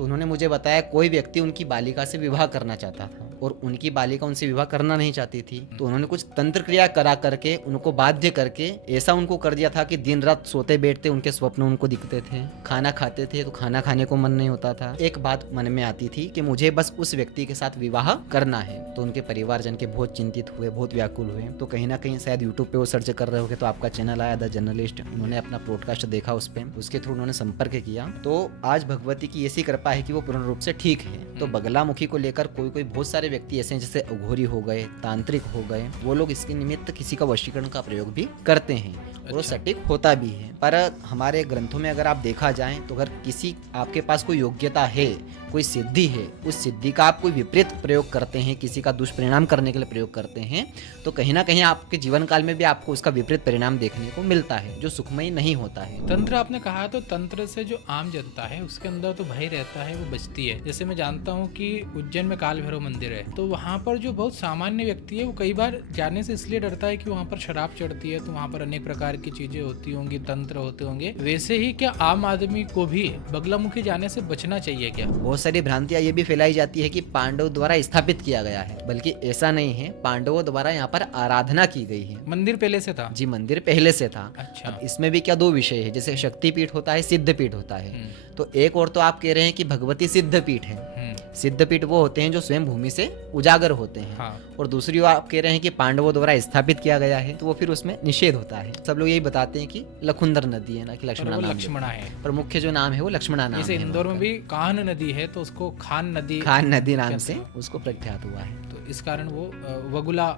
तो उन्होंने मुझे बताया कोई व्यक्ति उनकी बालिका से विवाह करना चाहता था और उनकी बालिका उनसे विवाह करना नहीं चाहती थी, तो उन्होंने कुछ तंत्र क्रिया करा करके उनको बाध्य करके ऐसा उनको कर दिया था कि दिन रात सोते बैठते उनके स्वप्न उनको दिखते थे, खाना खाते थे तो खाना खाने को मन नहीं होता था। एक बात मन में आती थी कि मुझे बस उस व्यक्ति के साथ विवाह करना है। तो उनके परिवारजन के बहुत चिंतित हुए, बहुत व्याकुल हुए। तो कहीं ना कहीं शायद यूट्यूब पे वो सर्च कर रहे होंगे तो आपका चैनल आया द जर्नलिस्ट, उन्होंने अपना पॉडकास्ट देखा उस पे, उसके थ्रू उन्होंने संपर्क किया। तो आज भगवती की ऐसी कृपा है कि वो पूर्ण रूप से ठीक है। तो बगलामुखी को लेकर कोई बहुत सारे व्यक्ति ऐसे हैं जैसे अघोरी हो गए, तांत्रिक हो गए, वो लोग इसके निमित्त किसी का वशीकरण का प्रयोग भी करते हैं और वो सटीक होता भी है। पर हमारे ग्रंथों में अगर आप देखा जाए तो अगर किसी आपके पास कोई योग्यता है, कोई सिद्धि है, उस सिद्धि का आप कोई विपरीत प्रयोग करते हैं, किसी का दुष्परिणाम करने के लिए प्रयोग करते हैं, तो कहीं ना कहीं आपके जीवन काल में भी आपको उसका विपरीत परिणाम देखने को मिलता है, जो सुखमयी नहीं होता है। तंत्र आपने कहा तो तंत्र से जो आम जनता है उसके अंदर तो भय रहता है, वो बचती है। जैसे मैं जानता हूँ कि उज्जैन में काल भैरव मंदिर है, तो वहाँ पर जो बहुत सामान्य व्यक्ति है वो कई बार जाने से इसलिए डरता है कि वहाँ पर शराब चढ़ती है, तो वहाँ पर अनेक प्रकार की चीजें होती होंगी, तंत्र होते होंगे। वैसे ही क्या आम आदमी को भी बगलामुखी जाने से बचना चाहिए क्या? बहुत सारी भ्रांतियां ये भी फैलाई जाती है कि पांडव द्वारा स्थापित किया गया है, बल्कि ऐसा नहीं है। पांडवों द्वारा यहाँ पर आराधना की गई है। मंदिर पहले से था? जी, मंदिर पहले से था। अच्छा। अब इसमें भी क्या दो विषय है, जैसे शक्तिपीठ होता है, सिद्धपीठ होता है। तो एक और तो आप कह रहे हैं कि भगवती सिद्धपीठ है। सिद्धपीठ वो होते हैं जो स्वयं भूमि से उजागर होते हैं। हाँ। और दूसरी ओर आप कह रहे हैं कि पांडवों द्वारा स्थापित किया गया है, तो वो फिर उसमें निषेध होता है। सब लोग यही बताते हैं कि लखुंदर नदी है ना, कि लक्ष्मणा नाम लक्ष्मणा है, पर मुख्य जो नाम है वो लक्ष्मणा नाम है। जैसे इंदौर में भी कान्ह नदी है तो उसको खान नदी नाम से उसको प्रख्यात हुआ है। तो इस कारण वो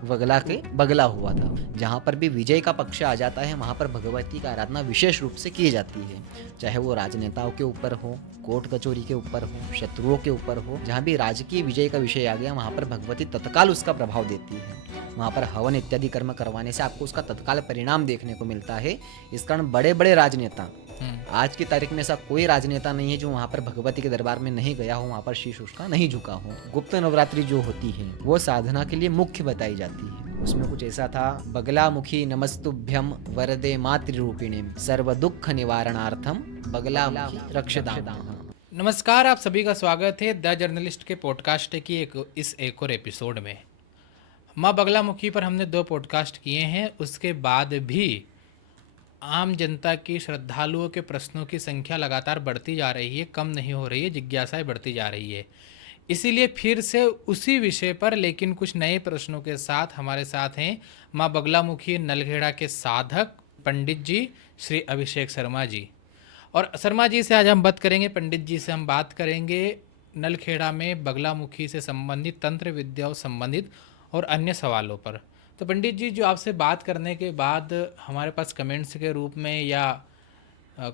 वगला के बगला हुआ था। जहाँ पर भी विजय का पक्ष आ जाता है वहाँ पर भगवती का आराधना विशेष रूप से की जाती है, चाहे वो राजनेताओं के ऊपर हो, कोर्ट कचोरी के ऊपर हो, शत्रुओं के ऊपर हो। जहाँ भी राजकीय विजय का विषय आ गया वहाँ पर भगवती तत्काल उसका प्रभाव देती है। वहाँ पर हवन इत्यादि कर्म करवाने से आपको उसका तत्काल परिणाम देखने को मिलता है। इस कारण बड़े बड़े राजनेता, आज की तारीख में ऐसा कोई राजनेता नहीं है जो वहाँ पर भगवती के दरबार में नहीं गया हो, वहाँ पर शीश उसका नहीं झुका हो। गुप्त नवरात्रि जो होती है वो साधना के लिए मुख्य बताई जाती है। उसमें कुछ ऐसा था, बगलामुखी नमस्तुभ्यम वरदे मातृरूपिणी सर्व दुख निवारणार्थम बगलामुखी रक्षदाम। नमस्कार, आप सभी का स्वागत है द जर्नलिस्ट के पॉडकास्ट की एक और एपिसोड में। माँ बगलामुखी पर हमने 2 पॉडकास्ट किए हैं, उसके बाद भी आम जनता की, श्रद्धालुओं के प्रश्नों की संख्या लगातार बढ़ती जा रही है, कम नहीं हो रही है, जिज्ञासाएं बढ़ती जा रही है। इसीलिए फिर से उसी विषय पर लेकिन कुछ नए प्रश्नों के साथ हमारे साथ हैं माँ बगलामुखी नलखेड़ा के साधक पंडित जी श्री अभिषेक शर्मा जी। और शर्मा जी से आज हम बात करेंगे, पंडित जी से हम बात करेंगे नलखेड़ा में बगलामुखी से संबंधित, तंत्र विद्याओं संबंधित और अन्य सवालों पर। तो पंडित जी, जो आपसे बात करने के बाद हमारे पास कमेंट्स के रूप में या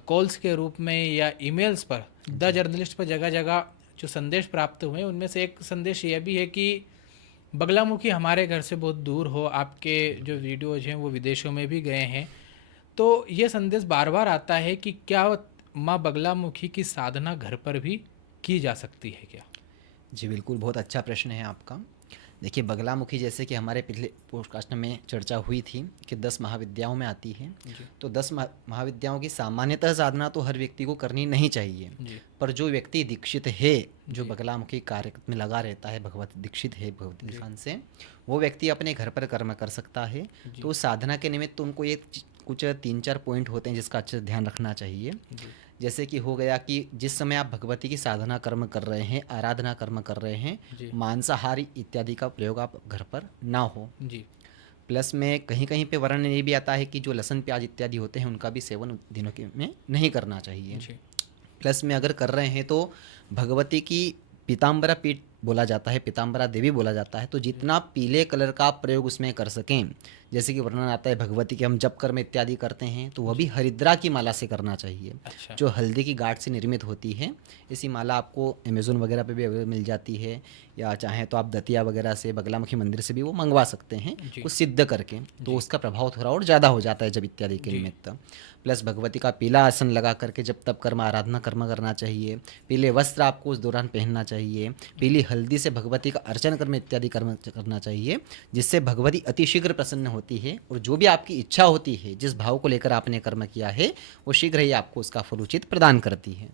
कॉल्स के रूप में या ईमेल्स पर द जर्नलिस्ट पर जगह जगह जो संदेश प्राप्त हुए, उनमें से एक संदेश यह भी है कि बगलामुखी हमारे घर से बहुत दूर हो, आपके जो वीडियोज हैं वो विदेशों में भी गए हैं। तो ये संदेश बार बार आता है कि क्या माँ बगलामुखी की साधना घर पर भी की जा सकती है क्या? जी बिल्कुल, बहुत अच्छा प्रश्न है आपका। देखिए, बगलामुखी जैसे कि हमारे पिछले पॉडकास्ट में चर्चा हुई थी कि 10 महाविद्याओं में आती है। तो 10 महाविद्याओं की सामान्यतः साधना तो हर व्यक्ति को करनी नहीं चाहिए, पर जो व्यक्ति दीक्षित है, जो बगलामुखी कार्य में लगा रहता है, भगवत दीक्षित है भगवती स्थान से, वो व्यक्ति अपने घर पर कर्म कर सकता है। तो साधना के निमित्त उनको ये कुछ 3-4 पॉइंट होते हैं जिसका अच्छे ध्यान रखना चाहिए। जैसे कि हो गया कि जिस समय आप भगवती की साधना कर्म कर रहे हैं, आराधना कर्म कर रहे हैं, मांसाहारी इत्यादि का प्रयोग आप घर पर ना हो जी। प्लस में कहीं कहीं पे वर्णन ये भी आता है कि जो लहसुन प्याज इत्यादि होते हैं उनका भी सेवन दिनों के में नहीं करना चाहिए जी। प्लस में अगर कर रहे हैं तो भगवती की पीताम्बरा पीठ बोला जाता है, पीताम्बरा देवी बोला जाता है, तो जितना पीले कलर का प्रयोग उसमें कर सकें, जैसे कि वर्णन आता है भगवती के हम जप कर्म इत्यादि करते हैं तो वह भी हरिद्रा की माला से करना चाहिए। अच्छा। जो हल्दी की गांठ से निर्मित होती है। ऐसी माला आपको अमेज़ोन वगैरह पे भी मिल जाती है, या चाहे तो आप दतिया वगैरह से, बगलामुखी मंदिर से भी वो मंगवा सकते हैं कुछ सिद्ध करके, तो उसका प्रभाव थोड़ा और ज़्यादा हो जाता है जब इत्यादि के निमित्त। प्लस भगवती का पीला आसन लगा करके जब तब कर्म आराधना कर्म करना चाहिए। पीले वस्त्र आपको उस दौरान पहनना चाहिए। पीली हल्दी से भगवती का अर्चन कर्म इत्यादि कर्म करना चाहिए, जिससे भगवती अतिशीघ्र प्रसन्न होती है और जो भी आपकी इच्छा होती है, जिस भाव को लेकर आपने कर्म किया है, वो शीघ्र ही आपको उसका फल उचित प्रदान करती है।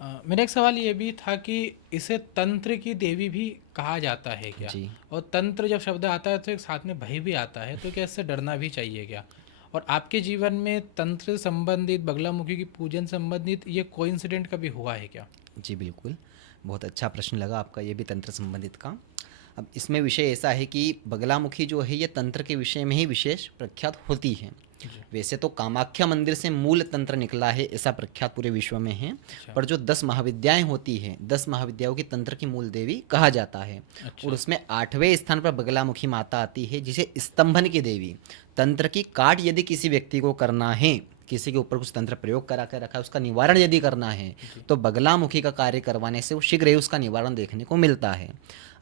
मेरा एक सवाल ये भी था कि इसे तंत्र की देवी भी कहा जाता है क्या? जी। और तंत्र जब शब्द आता है तो एक साथ में भय भी आता है, तो क्या इससे डरना भी चाहिए क्या? और आपके जीवन में तंत्र संबंधित, बगलामुखी की पूजन संबंधित ये कोइंसिडेंट कभी हुआ है क्या? जी बिल्कुल, बहुत अच्छा प्रश्न लगा आपका ये भी तंत्र संबंधित का। अब इसमें विषय ऐसा है कि बगलामुखी जो है ये तंत्र के विषय में ही विशेष प्रख्यात होती है। जी। वैसे तो कामाख्या मंदिर से मूल तंत्र निकला है ऐसा प्रख्यात पूरे विश्व में है, अच्छा। पर जो 10 महाविद्याएं होती हैं 10 महाविद्याओं की तंत्र की मूल देवी कहा जाता है। अच्छा। और उसमें 8वें स्थान पर बगलामुखी माता आती है जिसे स्तंभन की देवी। तंत्र की काट यदि किसी व्यक्ति को करना है, किसी के ऊपर कुछ तंत्र प्रयोग करा कर रखा है, उसका निवारण यदि करना है तो बगलामुखी का कार्य करवाने से वो शीघ्र ही उसका निवारण देखने को मिलता है।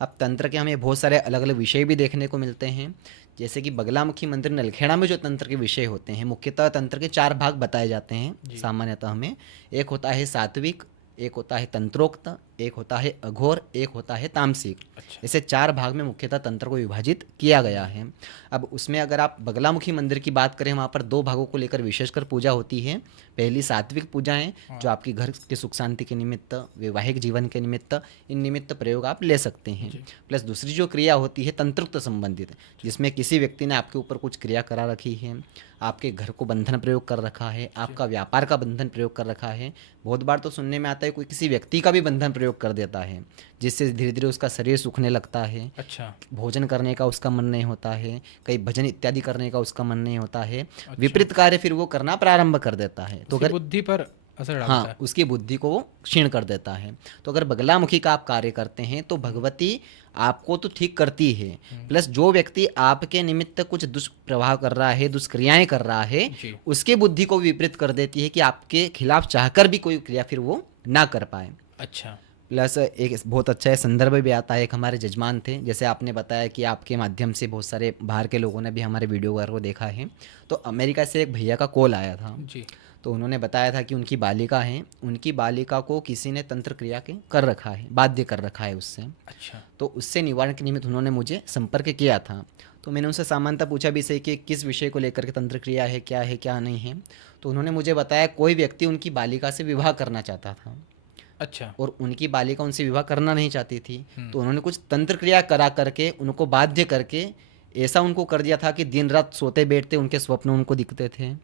अब तंत्र के हमें बहुत सारे अलग अलग विषय भी देखने को मिलते हैं, जैसे कि बगलामुखी मंदिर नलखेड़ा में जो तंत्र के विषय होते हैं, मुख्यतः तंत्र के 4 भाग बताए जाते हैं सामान्यतः हमें। एक होता है सात्विक, एक होता है तंत्रोक्त, एक होता है अघोर, एक होता है तामसिक। अच्छा। ऐसे 4 भाग में मुख्यतः तंत्र को विभाजित किया गया है। अब उसमें अगर आप बगलामुखी मंदिर की बात करें, वहाँ पर 2 भागों को लेकर विशेषकर पूजा होती है। पहली सात्विक पूजा है जो आपकी घर के सुख शांति के निमित्त, वैवाहिक जीवन के निमित्त, इन निमित्त प्रयोग आप ले सकते हैं। प्लस दूसरी जो क्रिया होती है तंत्रोक्त संबंधित, जिसमें किसी व्यक्ति ने आपके ऊपर कुछ क्रिया करा रखी है, आपके घर को बंधन प्रयोग कर रखा है, आपका व्यापार का बंधन प्रयोग कर रखा है। बहुत बार तो सुनने में आता है कोई किसी व्यक्ति का भी बंधन प्रयोग कर देता है, जिससे धीरे धीरे उसका शरीर सूखने लगता है, अच्छा। भोजन करने का उसका मन नहीं होता है, कई भजन इत्यादि करने का उसका मन नहीं होता है, विपरीत कार्य फिर वो करना प्रारंभ कर देता है। तो उसकी अगर बुद्धि पर असर डालता हाँ, है। उसकी बुद्धि को वो क्षीण कर देता है। तो अगर बगलामुखी का आप कार्य करते हैं तो भगवती आपको तो ठीक करती है, प्लस जो व्यक्ति आपके निमित्त कुछ दुष्प्रभाव कर रहा है, दुष्क्रियाएं कर रहा है, जी। उसकी बुद्धि को विपरीत कर देती है कि आपके खिलाफ चाहकर भी कोई क्रिया फिर वो ना कर पाए। अच्छा। प्लस एक बहुत अच्छा है संदर्भ भी आता है, एक हमारे जजमान थे, जैसे आपने बताया कि आपके माध्यम से बहुत सारे बाहर के लोगों ने भी हमारे वीडियो वगैरह को देखा है। तो अमेरिका से एक भैया का कॉल आया था, जी। तो उन्होंने बताया था कि उनकी बालिका है, उनकी बालिका को किसी ने तंत्र क्रिया के कर रखा है, बाध्य कर रखा है उससे। अच्छा। तो उससे निवारण के निमित्त उन्होंने मुझे संपर्क किया था। तो मैंने उनसे सामान्यतः पूछा भी सही कि किस विषय को लेकर के तंत्र क्रिया है, क्या नहीं है। तो उन्होंने मुझे बताया कोई व्यक्ति उनकी बालिका से विवाह करना चाहता था अच्छा। और उनकी बालिका उनसे विवाह करना नहीं चाहती थी, तो उन्होंने कुछ तंत्र क्रिया करा करके उनको बाध्य करके ऐसा उनको कर दिया था कि दिन रात सोते बैठते उनके स्वप्न उनको दिखते थे,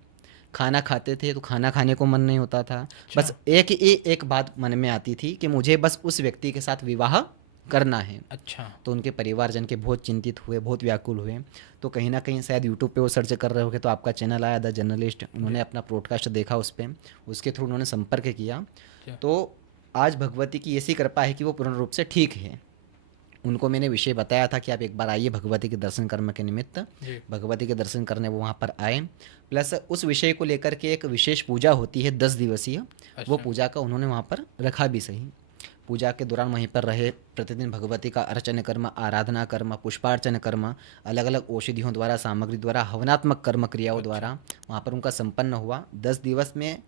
खाना खाते थे तो खाना खाने को मन नहीं होता था। बस एक बात मन में आती थी कि मुझे बस उस व्यक्ति के साथ विवाह करना है। अच्छा। तो उनके परिवारजन के बहुत चिंतित हुए, बहुत व्याकुल हुए। तो कहीं ना कहीं शायद यूट्यूब पे वो सर्च कर रहे होंगे तो आपका चैनल आया द जर्नलिस्ट, उन्होंने अपना पॉडकास्ट देखा उस पर, उसके थ्रू उन्होंने संपर्क किया। तो आज भगवती की ऐसी कृपा है कि वो पूर्ण रूप से ठीक है। उनको मैंने विषय बताया था कि आप एक बार आइए भगवती के दर्शन कर्म के निमित्त, भगवती के दर्शन करने वो वहाँ पर आए। प्लस उस विषय को लेकर के एक विशेष पूजा होती है 10 दिवसीय, वो पूजा का उन्होंने वहाँ पर रखा भी सही। पूजा के दौरान वहीं पर रहे, प्रतिदिन भगवती का अर्चन कर्म, आराधना कर्म, पुष्पार्चन कर्म, अलग अलग औषधियों द्वारा, सामग्री द्वारा, हवनात्मक कर्म क्रियाओं द्वारा वहाँ पर उनका संपन्न हुआ। 10 दिवस में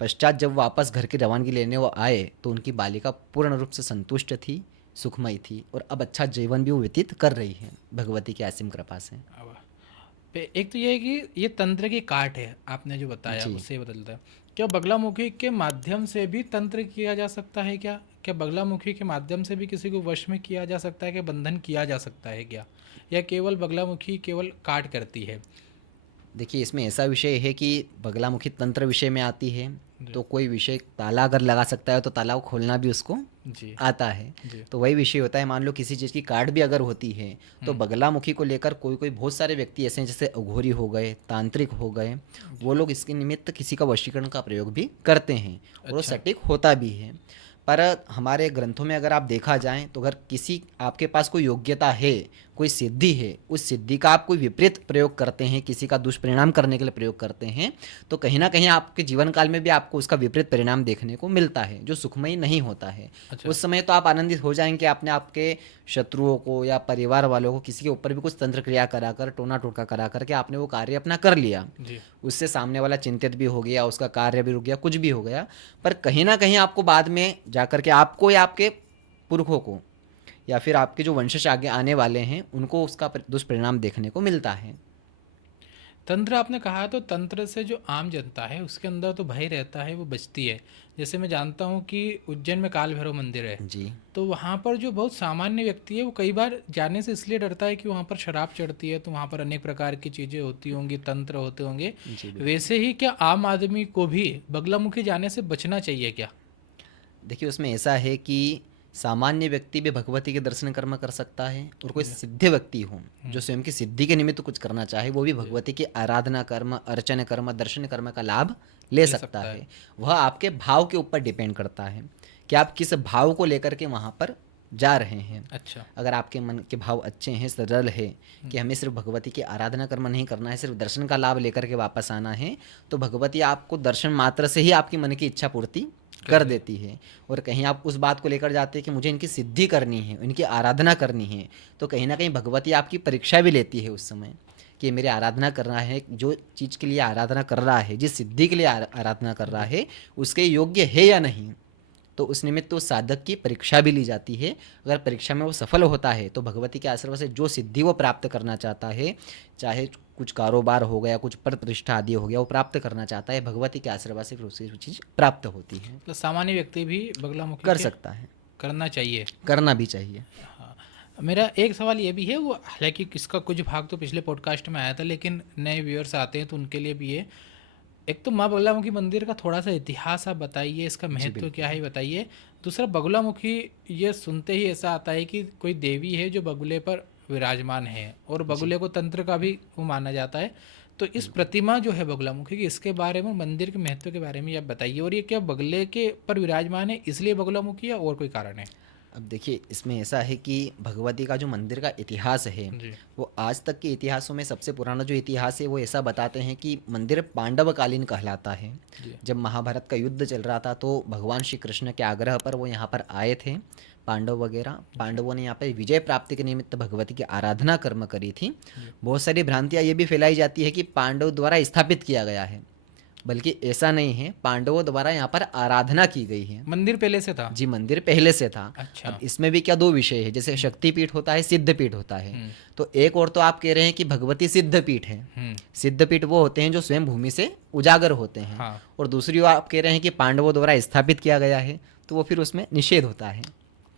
पश्चात जब वापस घर की रवानगी लेने वो आए तो उनकी बालिका पूर्ण रूप से संतुष्ट थी, सुखमयी थी और अब अच्छा जीवन भी वो व्यतीत कर रही है भगवती की असीम कृपा से। एक तो ये है कि ये तंत्र की काट है, आपने जो बताया उससे बदलता है। क्या बगलामुखी के माध्यम से भी तंत्र किया जा सकता है क्या? क्या बगलामुखी के माध्यम से भी किसी को वश में किया जा सकता है, कि बंधन किया जा सकता है क्या, या केवल बगलामुखी केवल काट करती है? देखिए इसमें ऐसा विषय है कि बगलामुखी तंत्र विषय में आती है, तो कोई विषय ताला अगर लगा सकता है तो ताला को खोलना भी उसको आता है। तो वही विषय होता है, मान लो किसी चीज़ की कार्ड भी अगर होती है तो बगलामुखी को लेकर कोई बहुत सारे व्यक्ति ऐसे हैं जैसे अघोरी हो गए, तांत्रिक हो गए, वो लोग इसके निमित्त किसी का वशीकरण का प्रयोग भी करते हैं और वो सटीक होता भी है। पर हमारे ग्रंथों में अगर आप देखा जाए तो अगर किसी आपके पास कोई योग्यता है, कोई सिद्धि है, उस सिद्धि का आप कोई विपरीत प्रयोग करते हैं, किसी का दुष्परिणाम करने के लिए प्रयोग करते हैं, तो कहीं ना कहीं आपके जीवन काल में भी आपको उसका विपरीत परिणाम देखने को मिलता है, जो सुखमयी नहीं होता है। उस समय तो आप आनंदित हो जाएंगे कि आपने आपके शत्रुओं को या परिवार वालों को किसी के ऊपर भी कुछ तंत्र क्रिया कराकर, टोना टोटका करा करके आपने वो कार्य अपना कर लिया, उससे सामने वाला चिंतित भी हो गया, उसका कार्य भी रुक गया, कुछ भी हो गया। पर कहीं ना कहीं आपको बाद में जाकर के आपको या आपके पुरखों को या फिर आपके जो वंशज आगे आने वाले हैं उनको उसका दुष्परिणाम देखने को मिलता है। तंत्र आपने कहा, तो तंत्र से जो आम जनता है उसके अंदर तो भय रहता है, वो बचती है। जैसे मैं जानता हूँ कि उज्जैन में काल भैरव मंदिर है, जी तो वहाँ पर जो बहुत सामान्य व्यक्ति है वो कई बार जाने से इसलिए डरता है कि वहाँ पर शराब चढ़ती है, तो वहाँ पर अनेक प्रकार की चीज़ें होती होंगी, तंत्र होते होंगे। जी बिल्कुल। वैसे ही क्या आम आदमी को भी बगलामुखी जाने से बचना चाहिए क्या? देखिए उसमें ऐसा है कि सामान्य व्यक्ति भी भगवती के दर्शन कर्म कर सकता है, और कोई सिद्ध व्यक्ति हो जो स्वयं की सिद्धि के निमित्त कुछ करना चाहे, वो भी भगवती की आराधना कर्म, अर्चन कर्म, दर्शन कर्म का लाभ ले सकता है। वह आपके भाव के ऊपर डिपेंड करता है कि आप किस भाव को लेकर के वहाँ पर जा रहे हैं। अच्छा। अगर आपके मन के भाव अच्छे हैं, सरल है कि हमें सिर्फ भगवती की आराधना कर्म नहीं करना है, सिर्फ दर्शन का लाभ लेकर के वापस आना है, तो भगवती आपको दर्शन मात्र से ही आपकी मन की इच्छा पूर्ति कर देती है। और कहीं आप उस बात को लेकर जाते हैं कि मुझे इनकी सिद्धि करनी है, इनकी आराधना करनी है, तो कहीं ना कहीं भगवती आपकी परीक्षा भी लेती है उस समय कि मेरी आराधना कर रहा है, जो चीज़ के लिए आराधना कर रहा है, जिस सिद्धि के लिए आराधना कर रहा है, उसके योग्य है या नहीं। तो उस निमित्त उस साधक की परीक्षा भी ली जाती है। अगर परीक्षा में वो सफल होता है तो भगवती के आशीर्वाद से जो सिद्धि वो प्राप्त करना चाहता है, चाहे कुछ कारोबार हो गया, कुछ पद प्रतिष्ठा आदि हो गया, वो प्राप्त करना चाहता है, भगवती के आशीर्वाद से फिर उसे वो चीज़ प्राप्त होती है। मतलब सामान्य व्यक्ति भी बगलामुखी कर सकता है, करना चाहिए, करना भी चाहिए। हाँ। मेरा एक सवाल ये भी है, वो हालांकि इसका कुछ भाग तो पिछले पॉडकास्ट में आया था, लेकिन नए व्यूअर्स आते हैं तो उनके लिए भी ये, एक तो माँ बगलामुखी मंदिर का थोड़ा सा इतिहास आप बताइए, इसका महत्व क्या है बताइए। दूसरा, बगलामुखी ये सुनते ही ऐसा आता है कि कोई देवी है जो बगुले पर विराजमान है, और बगुले को तंत्र का भी वो माना जाता है। तो इस प्रतिमा जो है बगलामुखी की, इसके बारे में, मंदिर के महत्व के बारे में आप बताइए। और ये क्या बगले के पर विराजमान है इसलिए बगलामुखी, या और कोई कारण है? अब देखिए इसमें ऐसा है कि भगवती का जो मंदिर का इतिहास है, जी। वो आज तक के इतिहासों में सबसे पुराना जो इतिहास है वो ऐसा बताते हैं कि मंदिर पांडवकालीन कहलाता है। जब महाभारत का युद्ध चल रहा था तो भगवान श्री कृष्ण के आग्रह पर वो यहाँ पर आए थे, पांडव वगैरह। पांडवों ने यहाँ पर विजय प्राप्ति के निमित्त भगवती की आराधना कर्म करी थी। बहुत सारी भ्रांतियाँ ये भी फैलाई जाती है कि पांडव द्वारा स्थापित किया गया है, बल्कि ऐसा नहीं है, पांडवों द्वारा यहाँ पर आराधना की गई है। मंदिर पहले से था? जी, मंदिर पहले से था। अच्छा। अब इसमें भी क्या दो विषय है, जैसे शक्तिपीठ होता है, सिद्धपीठ होता है। तो एक और तो आप कह रहे हैं कि भगवती सिद्धपीठ है। सिद्धपीठ वो होते हैं जो स्वयं भूमि से उजागर होते हैं। हाँ। और दूसरी ओर आप कह रहे हैं कि पांडवों द्वारा स्थापित किया गया है, तो वो फिर उसमें निषेध होता है।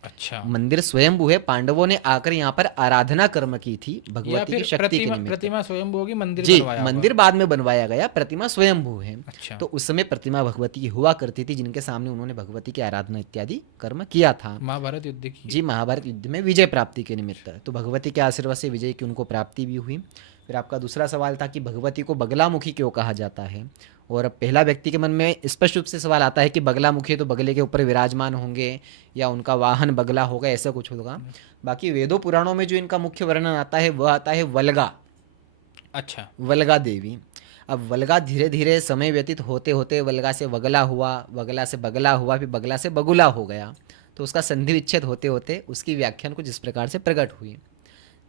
अच्छा। मंदिर स्वयंभू है, पांडवों ने आकर यहाँ पर आराधना कर्म की थी या भगवती फिर की शक्ति के निमित्त। प्रतिमा स्वयंभू होगी, मंदिर जी, बनवाया मंदिर बाद में बनवाया गया, प्रतिमा स्वयंभू है। अच्छा। तो उस समय प्रतिमा भगवती की हुआ करती थी, जिनके सामने उन्होंने भगवती की आराधना इत्यादि कर्म किया था। महाभारत युद्ध की? जी, महाभारत युद्ध में विजय प्राप्ति के निमित्त, तो भगवती के आशीर्वाद से विजय की उनको प्राप्ति भी हुई। फिर आपका दूसरा सवाल था कि भगवती को बगलामुखी क्यों कहा जाता है, और पहला व्यक्ति के मन में स्पष्ट रूप से सवाल आता है कि बगलामुखी तो बगले के ऊपर विराजमान होंगे या उनका वाहन बगला होगा, ऐसा कुछ होगा। बाकी वेदों पुराणों में जो इनका मुख्य वर्णन आता है वह आता है वल्गा। अच्छा। वल्गा देवी। अब वल्गा धीरे धीरे समय व्यतीत होते होते वल्गा से वगला हुआ, वगला से बगला हुआ, फिर बगला से बगुला हो गया। तो उसका संधि विच्छेद होते होते उसकी व्याख्यान कुछ इस प्रकार से प्रकट हुई।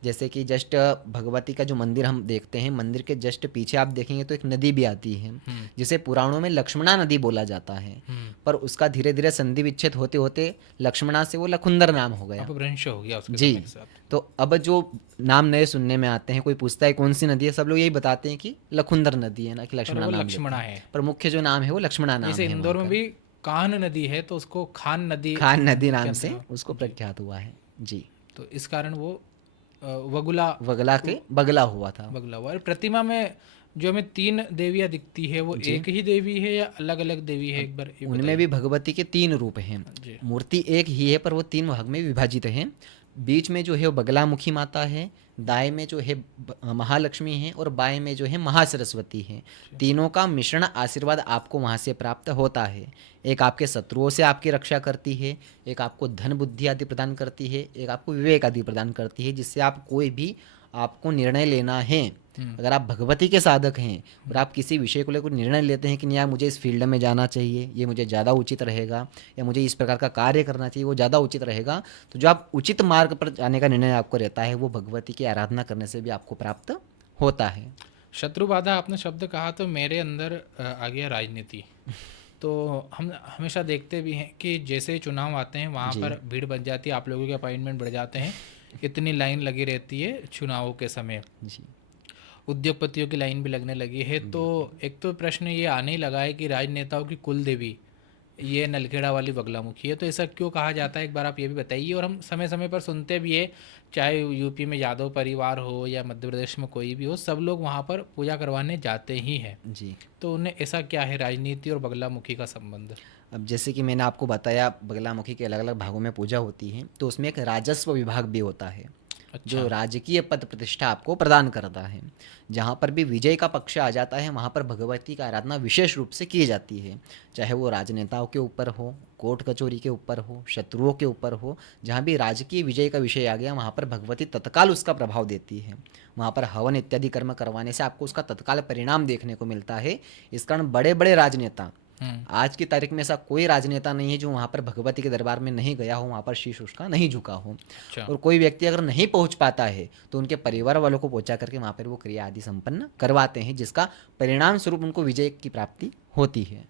जैसे कि जस्ट भगवती का जो मंदिर हम देखते हैं, मंदिर के जस्ट पीछे आप देखेंगे तो एक नदी भी आती है, जिसे पुराणों में लक्ष्मणा नदी बोला जाता है। पर उसका धीरे धीरे संधि विच्छेद होते होते लक्ष्मणा से वो लखुंदर नाम हो गया। अब भ्रंश हो गया उसके जी, समय के साथ। तो अब जो नाम नए सुनने में आते हैं, कोई पूछता है कौन सी नदी है, सब लोग यही बताते हैं कि लखुंदर नदी है, ना कि पर लक्ष्मणा वो नाम लक्ष्मणा लेते हैं। है। पर मुख्य जो नाम है वो लक्ष्मणा नाम जैसे है। इंदौर वहाँ में का भी कान्ह नदी है, तो उसको खान नदी, खान नदी नाम के से अंतर्गत। उसको प्रख्यात हुआ है। जी, तो इस कारण वो वगुला वगला के बगला हुआ था। बगला हुआ। और प्रतिमा में जो हमें 3 देवियां दिखती है, वो एक ही देवी है या अलग अलग देवी है? एक बार ये उनमें भी भगवती के 3 रूप हैं। जी। मूर्ति एक ही है पर वो 3 भाग में विभाजित है। बीच में जो है वो बगलामुखी माता है, दाएं में जो है महालक्ष्मी है, और बाएं में जो है महासरस्वती है। तीनों का मिश्रण आशीर्वाद आपको वहाँ से प्राप्त होता है। एक आपके शत्रुओं से आपकी रक्षा करती है, एक आपको धन बुद्धि आदि प्रदान करती है, एक आपको विवेक आदि प्रदान करती है, जिससे आप कोई भी आपको निर्णय लेना है, अगर आप भगवती के साधक हैं और आप किसी विषय को लेकर निर्णय लेते हैं कि नहीं यार मुझे इस फील्ड में जाना चाहिए, ये मुझे ज़्यादा उचित रहेगा, या मुझे इस प्रकार का कार्य करना चाहिए वो ज़्यादा उचित रहेगा, तो जो आप उचित मार्ग पर जाने का निर्णय आपको रहता है वो भगवती की आराधना करने से भी आपको प्राप्त होता है। शत्रु बाधा आपने शब्द कहा तो मेरे अंदर आ गया राजनीति। तो हम हमेशा देखते भी हैं कि जैसे ही चुनाव आते हैं वहाँ पर भीड़ बन जाती है, आप लोगों के अपॉइंटमेंट बढ़ जाते हैं, इतनी लाइन लगी रहती है चुनावों के समय। जी। उद्योगपतियों की लाइन भी लगने लगी है। तो एक तो प्रश्न ये आने ही लगा है कि राजनेताओं की कुल देवी ये नलखेड़ा वाली बगलामुखी है, तो ऐसा क्यों कहा जाता है, एक बार आप ये भी बताइए। और हम समय समय पर सुनते भी है, चाहे यूपी में यादव परिवार हो या मध्य प्रदेश में कोई भी हो, सब लोग वहाँ पर पूजा करवाने जाते ही हैं। जी। तो उन्हें ऐसा क्या है राजनीति और बगलामुखी का संबंध? अब जैसे कि मैंने आपको बताया बगलामुखी के अलग अलग भागों में पूजा होती है, तो उसमें एक राजस्व विभाग भी होता है जो अच्छा। राजकीय पद प्रतिष्ठा आपको प्रदान करता है। जहाँ पर भी विजय का पक्ष आ जाता है वहाँ पर भगवती की आराधना विशेष रूप से की जाती है, चाहे वो राजनेताओं के ऊपर हो, कोर्ट कचौरी के ऊपर हो, शत्रुओं के ऊपर हो। जहाँ भी राजकीय विजय का विषय आ गया वहाँ पर भगवती तत्काल उसका प्रभाव देती है। वहाँ पर हवन इत्यादि कर्म करवाने से आपको उसका तत्काल परिणाम देखने को मिलता है। इस कारण बड़े बड़े राजनेता, आज की तारीख में ऐसा कोई राजनेता नहीं है जो वहाँ पर भगवती के दरबार में नहीं गया हो, वहाँ पर शीश उसका नहीं झुका हो। अच्छा। और कोई व्यक्ति अगर नहीं पहुँच पाता है तो उनके परिवार वालों को पहुँचा करके वहाँ पर वो क्रिया आदि संपन्न करवाते हैं, जिसका परिणाम स्वरूप उनको विजय की प्राप्ति होती है।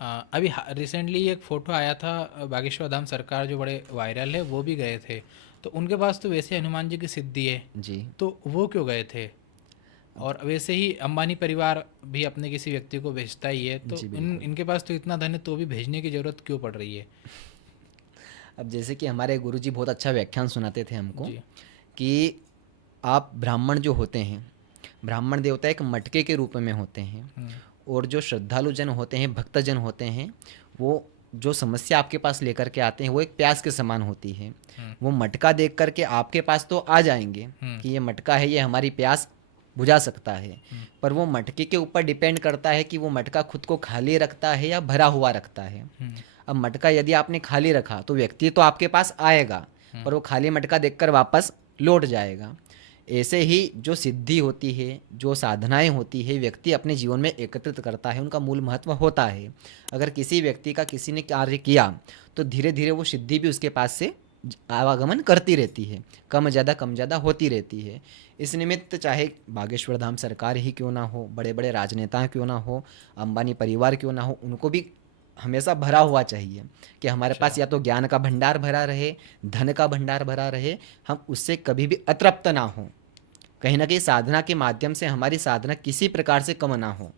अभी रिसेंटली एक फ़ोटो आया था, बागेश्वर धाम सरकार जो बड़े वायरल है, वो भी गए थे। तो उनके पास तो वैसे हनुमान जी की सिद्धि है, जी। तो वो क्यों गए थे? और वैसे ही अंबानी परिवार भी अपने किसी व्यक्ति को भेजता ही है, तो जी बिल्कुल। इनके पास तो इतना धन है तो भी भेजने की ज़रूरत क्यों पड़ रही है? अब जैसे कि हमारे गुरुजी बहुत अच्छा व्याख्यान सुनाते थे हमको जी। कि आप ब्राह्मण जो होते हैं, ब्राह्मण देवता एक मटके के रूप में होते हैं, और जो श्रद्धालु जन होते हैं, भक्तजन होते हैं, वो जो समस्या आपके पास लेकर के आते हैं वो एक प्यास के समान होती है। वो मटका देख करके आपके पास तो आ जाएंगे कि ये मटका है, ये हमारी प्यास बुझा सकता है, पर वो मटके के ऊपर डिपेंड करता है कि वो मटका खुद को खाली रखता है या भरा हुआ रखता है। अब मटका यदि आपने खाली रखा तो व्यक्ति तो आपके पास आएगा, पर वो खाली मटका देखकर वापस लौट जाएगा। ऐसे ही जो सिद्धि होती है, जो साधनाएं होती है, व्यक्ति अपने जीवन में एकत्रित करता है, उनका मूल महत्व होता है। अगर किसी व्यक्ति का किसी ने कार्य किया तो धीरे धीरे वो सिद्धि भी उसके पास से आवागमन करती रहती है, कम ज़्यादा होती रहती है। इस निमित्त चाहे बागेश्वर धाम सरकार ही क्यों ना हो, बड़े बड़े राजनेता क्यों ना हो, अंबानी परिवार क्यों ना हो, उनको भी हमेशा भरा हुआ चाहिए कि हमारे पास या तो ज्ञान का भंडार भरा रहे, धन का भंडार भरा रहे, हम उससे कभी भी अतृप्त ना हो। कहीं ना कहीं साधना के माध्यम से हमारी साधना किसी प्रकार से कम ना हो,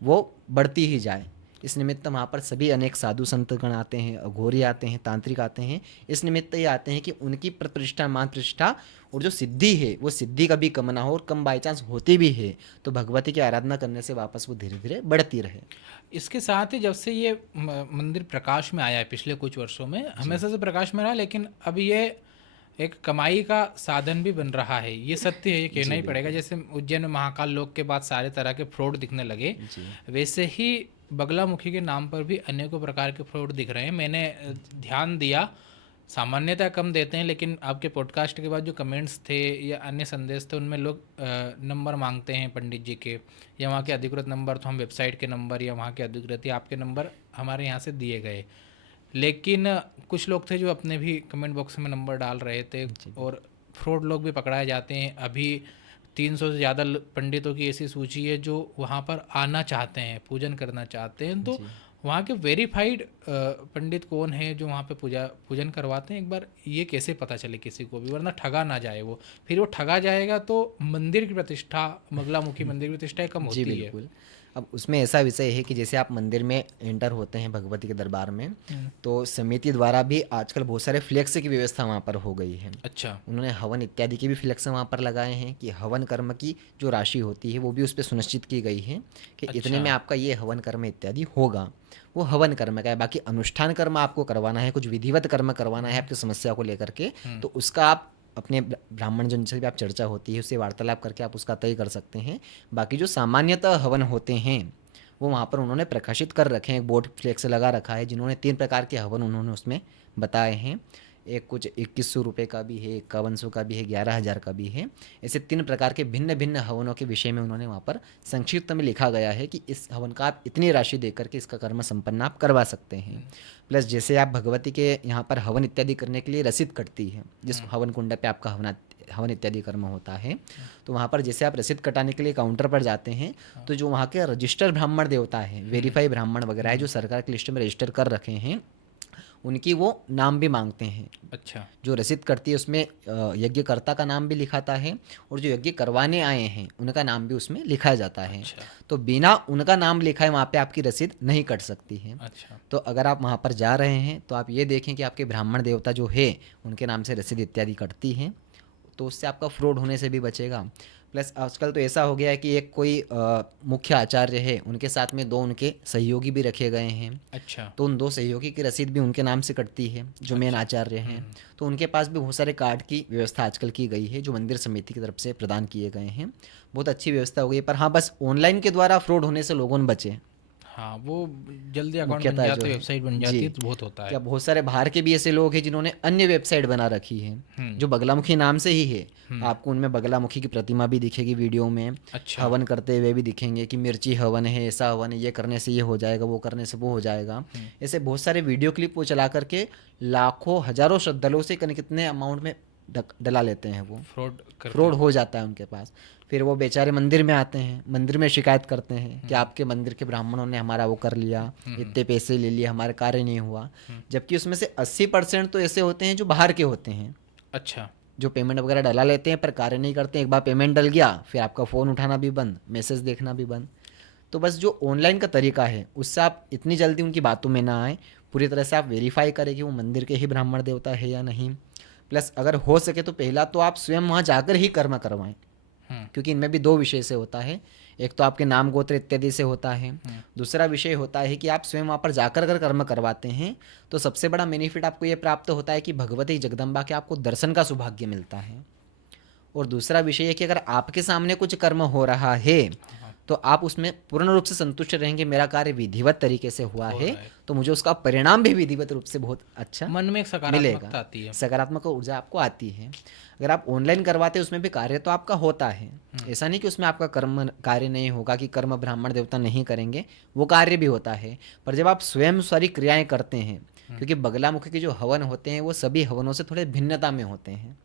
वो बढ़ती ही जाए। इस निमित्त वहाँ पर सभी अनेक साधु संतगण आते हैं, अघोरी आते हैं, तांत्रिक आते हैं। इस निमित्त ये आते हैं कि उनकी प्रतिष्ठा, मान प्रतिष्ठा और जो सिद्धि है वो सिद्धि कभी कम ना हो, और कम बाई चांस होती भी है तो भगवती की आराधना करने से वापस वो धीरे धीरे बढ़ती रहे। इसके साथ ही जब से ये मंदिर प्रकाश में आया है पिछले कुछ वर्षों में, हमेशा से प्रकाश में रहा, लेकिन अब ये एक कमाई का साधन भी बन रहा है, ये सत्य है, ये कहना ही पड़ेगा। जैसे उज्जैन में महाकाल लोक के बाद सारे तरह के फ्रॉड दिखने लगे, वैसे ही बगलामुखी के नाम पर भी अनेकों प्रकार के फ्रॉड दिख रहे हैं। मैंने ध्यान दिया, सामान्यतः कम देते हैं, लेकिन आपके पॉडकास्ट के बाद जो कमेंट्स थे या अन्य संदेश थे उनमें लोग नंबर मांगते हैं पंडित जी के, या वहाँ के अधिकृत नंबर, तो हम वेबसाइट के नंबर या वहाँ के अधिकृत या आपके नंबर हमारे यहाँ से दिए गए। लेकिन कुछ लोग थे जो अपने भी कमेंट बॉक्स में नंबर डाल रहे थे, और फ्रॉड लोग भी पकड़ाए जाते हैं। अभी 300 से ज़्यादा पंडितों की ऐसी सूची है जो वहाँ पर आना चाहते हैं, पूजन करना चाहते हैं। तो वहाँ के वेरीफाइड पंडित कौन है जो वहाँ पे पूजन करवाते हैं, एक बार ये कैसे पता चले किसी को भी, वरना ठगा ना जाए वो। फिर वो ठगा जाएगा तो मंदिर की प्रतिष्ठा, बगलामुखी मंदिर की प्रतिष्ठा कम होती है। बिल्कुल। अब उसमें ऐसा विषय है कि जैसे आप मंदिर में एंटर होते हैं भगवती के दरबार में, तो समिति द्वारा भी आजकल बहुत सारे फ्लेक्स की व्यवस्था वहाँ पर हो गई है। अच्छा। उन्होंने हवन इत्यादि के भी फ्लेक्स वहाँ पर लगाए हैं कि हवन कर्म की जो राशि होती है वो भी उस पर सुनिश्चित की गई है कि इतने में आपका ये हवन कर्म इत्यादि होगा। वो हवन कर्म का है, बाकी अनुष्ठान कर्म आपको करवाना है, कुछ विधिवत कर्म करवाना है आपकी समस्या को लेकर के, तो उसका आप अपने ब्राह्मण जन से भी आप चर्चा होती है, उससे वार्तालाप करके आप उसका तय कर सकते हैं। बाकी जो सामान्यतः हवन होते हैं वो वहाँ पर उन्होंने प्रकाशित कर रखे हैं, एक बोर्ड फ्लेक्स लगा रखा है जिन्होंने 3 प्रकार के हवन उन्होंने उसमें बताए हैं। एक कुछ 2100 रुपये का भी है, 5100 का भी है, 11,000 का भी है। ऐसे 3 प्रकार के भिन्न भिन्न हवनों के विषय में उन्होंने वहाँ पर संक्षिप्त में लिखा गया है कि इस हवन का आप इतनी राशि दे करके इसका कर्म संपन्न आप करवा सकते हैं। प्लस जैसे आप भगवती के यहाँ पर हवन इत्यादि करने के लिए रसीद कटती है, जिस हवन कुंड पे आपका हवन इत्यादि कर्म होता है, तो वहाँ पर जैसे आप रसीद कटाने के लिए काउंटर पर जाते हैं तो जो वहाँ के रजिस्टर ब्राह्मण देवता है, वेरीफाई ब्राह्मण वगैरह है जो सरकार की लिस्ट में रजिस्टर कर रखे हैं, उनकी वो नाम भी मांगते हैं। अच्छा। जो रसीद करती है उसमें यज्ञकर्ता का नाम भी लिखाता है और जो यज्ञ करवाने आए हैं उनका नाम भी उसमें लिखा जाता है। अच्छा। तो बिना उनका नाम लिखाए वहाँ पे आपकी रसीद नहीं कट सकती है। अच्छा। तो अगर आप वहाँ पर जा रहे हैं तो आप ये देखें कि आपके ब्राह्मण देवता जो है उनके नाम से रसीद इत्यादि कटती हैं, तो उससे आपका फ्रॉड होने से भी बचेगा। प्लस आजकल तो ऐसा हो गया है कि एक कोई मुख्य आचार्य है, उनके साथ में 2 उनके सहयोगी भी रखे गए हैं। अच्छा। तो उन 2 सहयोगी की रसीद भी उनके नाम से कटती है, जो मेन आचार्य हैं। तो उनके पास भी बहुत सारे कार्ड की व्यवस्था आजकल की गई है, जो मंदिर समिति की तरफ से प्रदान किए गए हैं। बहुत अच्छी व्यवस्था हो गई है। पर हाँ, बस ऑनलाइन के द्वारा फ्रॉड होने से लोगों ने बचे। हाँ, वो जल्दी अकाउंट बन मुख्यतः जो जाते, है वेबसाइट बन जाती जी, है तो बहुत होता है। क्या बहुत सारे बाहर के भी ऐसे लोग हैं जिन्होंने अन्य वेबसाइट बना रखी है जो बगलामुखी नाम से ही है। आपको उनमें बगलामुखी की प्रतिमा भी दिखेगी वीडियो में, अच्छा। हवन करते हुए भी दिखेंगे कि मिर्ची हवन है, ऐसा हवन है, ये करने से ये हो जाएगा, वो करने से वो हो जाएगा। ऐसे बहुत सारे वीडियो क्लिप वो चला करके लाखों हजारों श्रद्धालुओं से कितने अमाउंट में डला लेते हैं। वो फ्रॉड फ्रॉड हो जाता है उनके पास। फिर वो बेचारे मंदिर में आते हैं, मंदिर में शिकायत करते हैं कि आपके मंदिर के ब्राह्मणों ने हमारा वो कर लिया, इतने पैसे ले लिए, हमारा कार्य नहीं हुआ। जबकि उसमें से 80% तो ऐसे होते हैं जो बाहर के होते हैं, अच्छा। जो पेमेंट वगैरह डला लेते हैं पर कार्य नहीं करते हैं। एक बार पेमेंट डल गया फिर आपका फ़ोन उठाना भी बंद, मैसेज देखना भी बंद। तो बस जो ऑनलाइन का तरीका है उससे आप इतनी जल्दी उनकी बातों में ना आए, पूरी तरह से आप वेरीफाई करें कि वो मंदिर के ही ब्राह्मण देवता है या नहीं। प्लस अगर हो सके तो पहला तो आप स्वयं वहाँ जाकर ही कर्म करवाएं, क्योंकि इनमें भी 2 विषय से होता है। एक तो आपके नाम गोत्र इत्यादि से होता है, दूसरा विषय होता है कि आप स्वयं वहाँ पर जाकर अगर कर्म करवाते हैं तो सबसे बड़ा बेनिफिट आपको ये प्राप्त होता है कि भगवती जगदम्बा के आपको दर्शन का सौभाग्य मिलता है। और दूसरा विषय है कि अगर आपके सामने कुछ कर्म हो रहा है तो आप उसमें पूर्ण रूप से संतुष्ट रहेंगे, मेरा कार्य विधिवत तरीके से हुआ हो है, रहा है। तो मुझे उसका परिणाम भी विधिवत रूप से बहुत अच्छा मन में एक सकारात्मकता मिलेगा, आती है। सकारात्मक ऊर्जा आपको आती है। अगर आप ऑनलाइन करवाते हैं उसमें भी कार्य तो आपका होता है, ऐसा नहीं कि उसमें आपका कर्म कार्य नहीं होगा, कि कर्म ब्राह्मण देवता नहीं करेंगे, वो कार्य भी होता है। पर जब आप स्वयं सारी क्रियाएं करते हैं, क्योंकि बगलामुखी के जो हवन होते हैं वो सभी हवनों से थोड़े भिन्नता में होते हैं।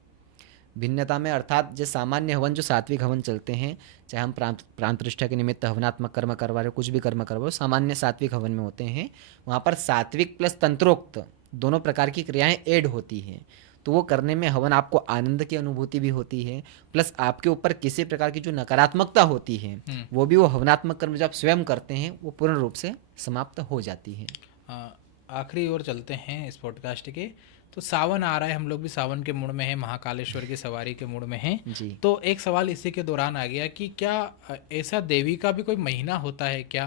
भिन्नता में अर्थात जो सामान्य हवन, जो सात्विक हवन चलते हैं, चाहे हम प्राण प्रतिष्ठा के निमित्त हवनात्मक कर्म करवा रहे हो, कुछ भी कर्म करवा रहे हो, सामान्य सात्विक हवन में होते हैं। वहाँ पर सात्विक प्लस तंत्रोक्त दोनों प्रकार की क्रियाएं ऐड होती हैं। तो वो करने में हवन आपको आनंद की अनुभूति भी होती है, प्लस आपके ऊपर किसी प्रकार की जो नकारात्मकता होती है वो भी वो हवनात्मक कर्म जो आप स्वयं करते हैं वो पूर्ण रूप से समाप्त हो जाती है। आखिरी ओर चलते हैं इस पॉडकास्ट के। तो सावन आ रहा है, हम लोग भी सावन के मूड में हैं, महाकालेश्वर की सवारी के मूड में हैं। जी। तो एक सवाल इसी के दौरान आ गया कि क्या ऐसा देवी का भी कोई महीना होता है क्या,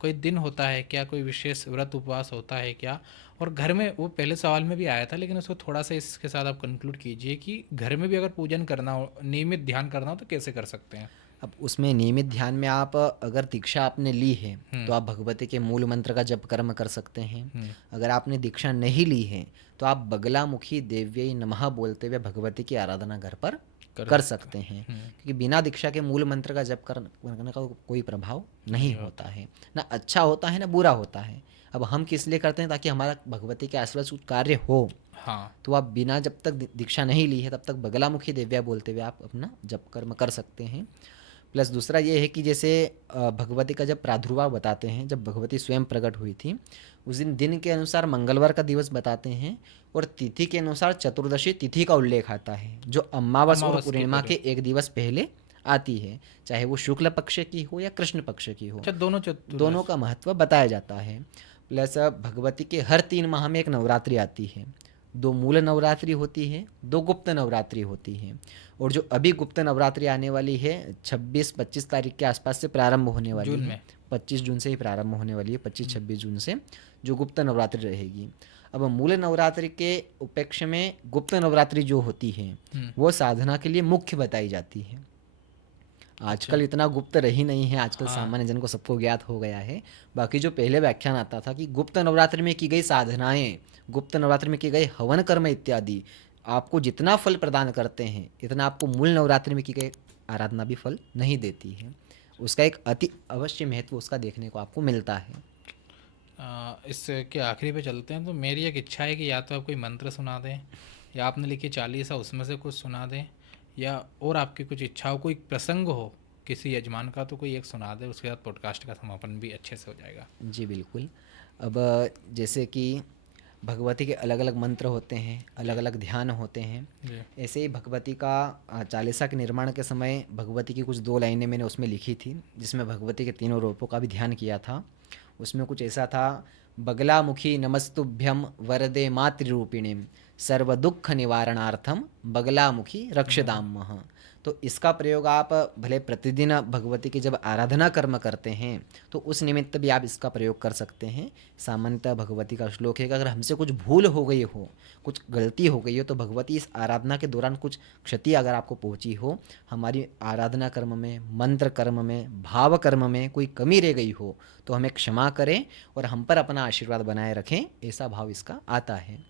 कोई दिन होता है क्या, कोई विशेष व्रत उपवास होता है क्या? और घर में, वो पहले सवाल में भी आया था लेकिन उसको थोड़ा सा इसके साथ आप कंक्लूड कीजिए कि घर में भी अगर पूजन करना हो, नियमित ध्यान करना हो तो कैसे कर सकते हैं? अब उसमें नियमित ध्यान में आप अगर दीक्षा आपने ली है तो आप भगवती के मूल मंत्र का जप कर्म कर सकते हैं। अगर आपने दीक्षा नहीं ली है तो आप बगलामुखी देव्यै नमः बोलते हुए भगवती की आराधना घर पर कर सकते हैं, क्योंकि बिना दीक्षा के मूल मंत्र का जप करने का कोई प्रभाव नहीं होता है, ना अच्छा होता है ना बुरा होता है। अब हम किस लिए करते हैं? ताकि हमारा भगवती के आशीर्वाद कुछ कार्य हो। हाँ। तो आप बिना, जब तक दीक्षा नहीं ली है तब तक बगलामुखी देव्या बोलते हुए आप अपना जप कर्म कर सकते हैं। प्लस दूसरा ये है कि जैसे भगवती का जब प्रादुर्भाव बताते हैं, जब भगवती स्वयं प्रकट हुई थी उस दिन के अनुसार मंगलवार का दिवस बताते हैं, और तिथि के अनुसार चतुर्दशी तिथि का उल्लेख आता है, जो अमावस और पूर्णिमा के एक दिवस पहले आती है, चाहे वो शुक्ल पक्ष की हो या कृष्ण पक्ष की हो। अच्छा, दोनों का महत्व बताया जाता है। प्लस भगवती के हर 3 माह में एक नवरात्रि आती है। 2 मूल नवरात्रि होती है, 2 गुप्त नवरात्रि होती है। और जो अभी गुप्त नवरात्रि आने वाली है 26-25 तारीख के आसपास से प्रारंभ होने वाली जून है, में 25 जून से ही प्रारंभ होने वाली है, 25-26 जून से जो गुप्त नवरात्रि रहेगी। अब मूल नवरात्रि के उपेक्ष में गुप्त नवरात्रि जो होती है वो साधना के लिए मुख्य बताई जाती है। आजकल इतना गुप्त रही नहीं है, आजकल सामान्य जन को सबको ज्ञात हो गया है। बाकी जो पहले व्याख्यान आता था कि गुप्त नवरात्रि में की गई साधनाएं, गुप्त नवरात्रि में किए गए हवन कर्म इत्यादि आपको जितना फल प्रदान करते हैं, इतना आपको मूल नवरात्रि में की गई आराधना भी फल नहीं देती है। उसका एक अति अवश्य महत्व उसका देखने को आपको मिलता है। इसके आखिरी पे चलते हैं। तो मेरी एक इच्छा है कि या तो आप कोई मंत्र सुना दें, या आपने लिखी 40 उसमें से कुछ सुना दें, या और आपकी कुछ इच्छा हो, कोई प्रसंग हो किसी यजमान का तो कोई एक सुना दे, उसके बाद पॉडकास्ट का समापन भी अच्छे से हो जाएगा। जी बिल्कुल। अब जैसे कि भगवती के अलग अलग मंत्र होते हैं, अलग अलग ध्यान होते हैं। जी ऐसे ही भगवती का चालीसा के निर्माण के समय भगवती की कुछ 2 लाइनें मैंने उसमें लिखी थी, जिसमें भगवती के तीनों रूपों का भी ध्यान किया था। उसमें कुछ ऐसा था, बगलामुखी नमस्तुभ्यम वरदे मातृरूपिणीम सर्वदुख निवारणार्थम बगलामुखी रक्षदामः। तो इसका प्रयोग आप भले प्रतिदिन भगवती की जब आराधना कर्म करते हैं तो उस निमित्त भी आप इसका प्रयोग कर सकते हैं। सामान्यतः भगवती का श्लोक है कि अगर हमसे कुछ भूल हो गई हो, कुछ गलती हो गई हो, तो भगवती इस आराधना के दौरान कुछ क्षति अगर आपको पहुंची हो, हमारी आराधना कर्म में, मंत्र कर्म में, भाव कर्म में कोई कमी रह गई हो, तो हमें क्षमा करें और हम पर अपना आशीर्वाद बनाए रखें, ऐसा भाव इसका आता है।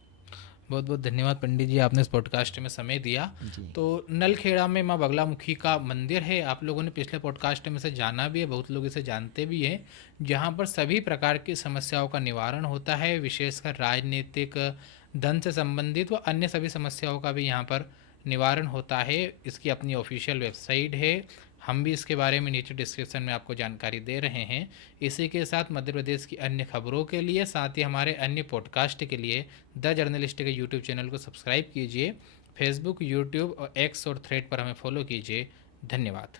बहुत बहुत धन्यवाद पंडित जी, आपने इस पॉडकास्ट में समय दिया। जी। तो नलखेड़ा में माँ बगलामुखी का मंदिर है, आप लोगों ने पिछले पॉडकास्ट में से जाना भी है, बहुत लोग इसे जानते भी हैं, जहाँ पर सभी प्रकार की समस्याओं का निवारण होता है, विशेषकर राजनीतिक, धन से संबंधित व अन्य सभी समस्याओं का भी यहाँ पर निवारण होता है। इसकी अपनी ऑफिशियल वेबसाइट है, हम भी इसके बारे में नीचे डिस्क्रिप्शन में आपको जानकारी दे रहे हैं। इसी के साथ मध्य प्रदेश की अन्य खबरों के लिए, साथ ही हमारे अन्य पॉडकास्ट के लिए द जर्नलिस्ट के यूट्यूब चैनल को सब्सक्राइब कीजिए। फेसबुक, यूट्यूब और एक्स और थ्रेड पर हमें फॉलो कीजिए। धन्यवाद।